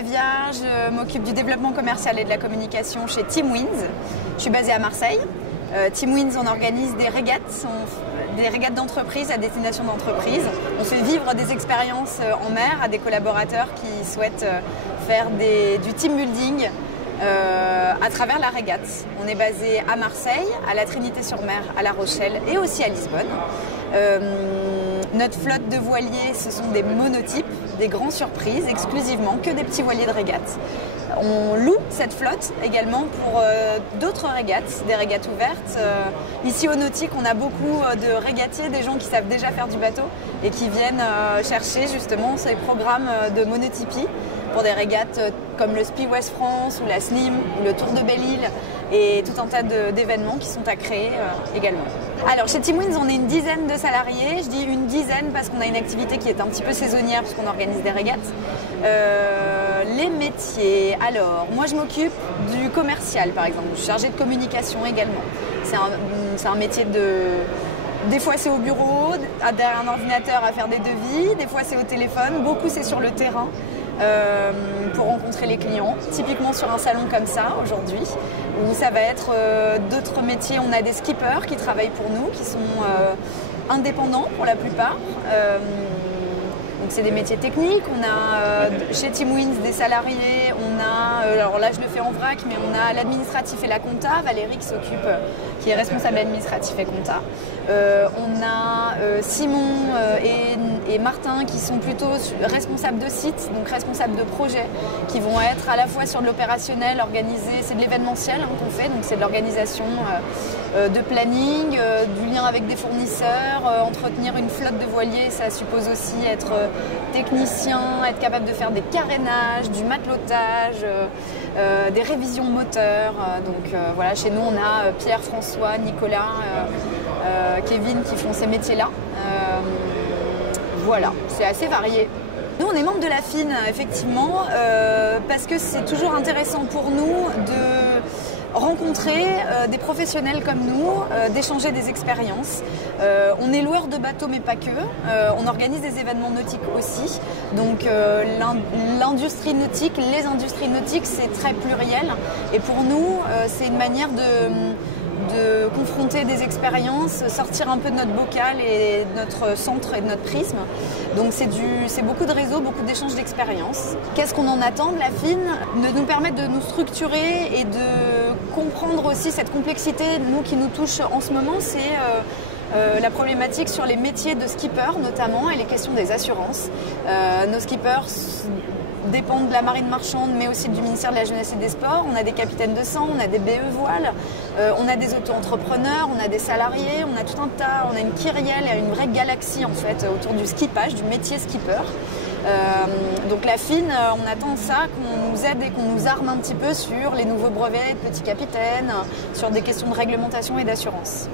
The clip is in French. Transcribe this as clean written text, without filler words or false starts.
Flavia, je m'occupe du développement commercial et de la communication chez Team Winds. Je suis basée à Marseille. Team Winds, on organise des régates d'entreprise à destination d'entreprises. On fait vivre des expériences en mer à des collaborateurs qui souhaitent faire du team building à travers la régate. On est basé à Marseille, à la Trinité-sur-Mer, à La Rochelle et aussi à Lisbonne. Notre flotte de voiliers, ce sont des monotypes, des grands surprises, exclusivement que des petits voiliers de régate. On loue cette flotte également pour d'autres régates, des régates ouvertes. Ici au Nautique, on a beaucoup de régatiers, des gens qui savent déjà faire du bateau et qui viennent chercher justement ces programmes de monotypie pour des régates comme le Spi West France ou la SNIM ou le Tour de Belle-Île et tout un tas d'événements qui sont à créer également. Alors chez Team Winds, on est une dizaine de salariés. Je dis une dizaine parce qu'on a une activité qui est un petit peu saisonnière puisqu'on organise des régates. Les métiers, alors moi je m'occupe du commercial par exemple, je suis chargée de communication également. C'est un métier des fois c'est au bureau, derrière un ordinateur à faire des devis, des fois c'est au téléphone, beaucoup c'est sur le terrain. Pour rencontrer les clients, typiquement sur un salon comme ça aujourd'hui, où ça va être d'autres métiers. On a des skippers qui travaillent pour nous, qui sont indépendants pour la plupart. Donc c'est des métiers techniques. On a chez Team Winds des salariés, on a, alors là je le fais en vrac, mais on a l'administratif et la compta, Valérie qui est responsable administratif et compta. On a Simon et Martin qui sont plutôt responsables de site, donc responsables de projet, qui vont être à la fois sur de l'opérationnel, organisé, c'est de l'événementiel qu'on fait, donc c'est de l'organisation de planning, du lien avec des fournisseurs, entretenir une flotte de voiliers, ça suppose aussi être technicien, être capable de faire des carénages, du matelotage, des révisions moteurs. Donc voilà, chez nous on a Pierre, François, Nicolas, Kevin qui font ces métiers-là. Voilà, c'est assez varié. Nous, on est membre de la FIN, effectivement, parce que c'est toujours intéressant pour nous de rencontrer des professionnels comme nous, d'échanger des expériences. On est loueur de bateaux, mais pas que. On organise des événements nautiques aussi. Donc l'industrie nautique, les industries nautiques, c'est très pluriel. Et pour nous, c'est une manière de confronter des expériences, sortir un peu de notre bocal et de notre centre et de notre prisme. Donc c'est beaucoup de réseaux, beaucoup d'échanges d'expériences. Qu'est-ce qu'on en attend de la FIN? De nous permettre de nous structurer et de comprendre aussi cette complexité, nous, qui nous touche en ce moment, c'est la problématique sur les métiers de skipper notamment et les questions des assurances. Nos skippers dépendent de la marine marchande, mais aussi du ministère de la Jeunesse et des Sports. On a des capitaines de sang, on a des BE voiles, on a des auto-entrepreneurs, on a des salariés, on a tout un tas, on a une kyrielle, une vraie galaxie en fait autour du skippage, du métier skipper. Donc la FIN, on attend ça, qu'on nous aide et qu'on nous arme un petit peu sur les nouveaux brevets de petits capitaines, sur des questions de réglementation et d'assurance.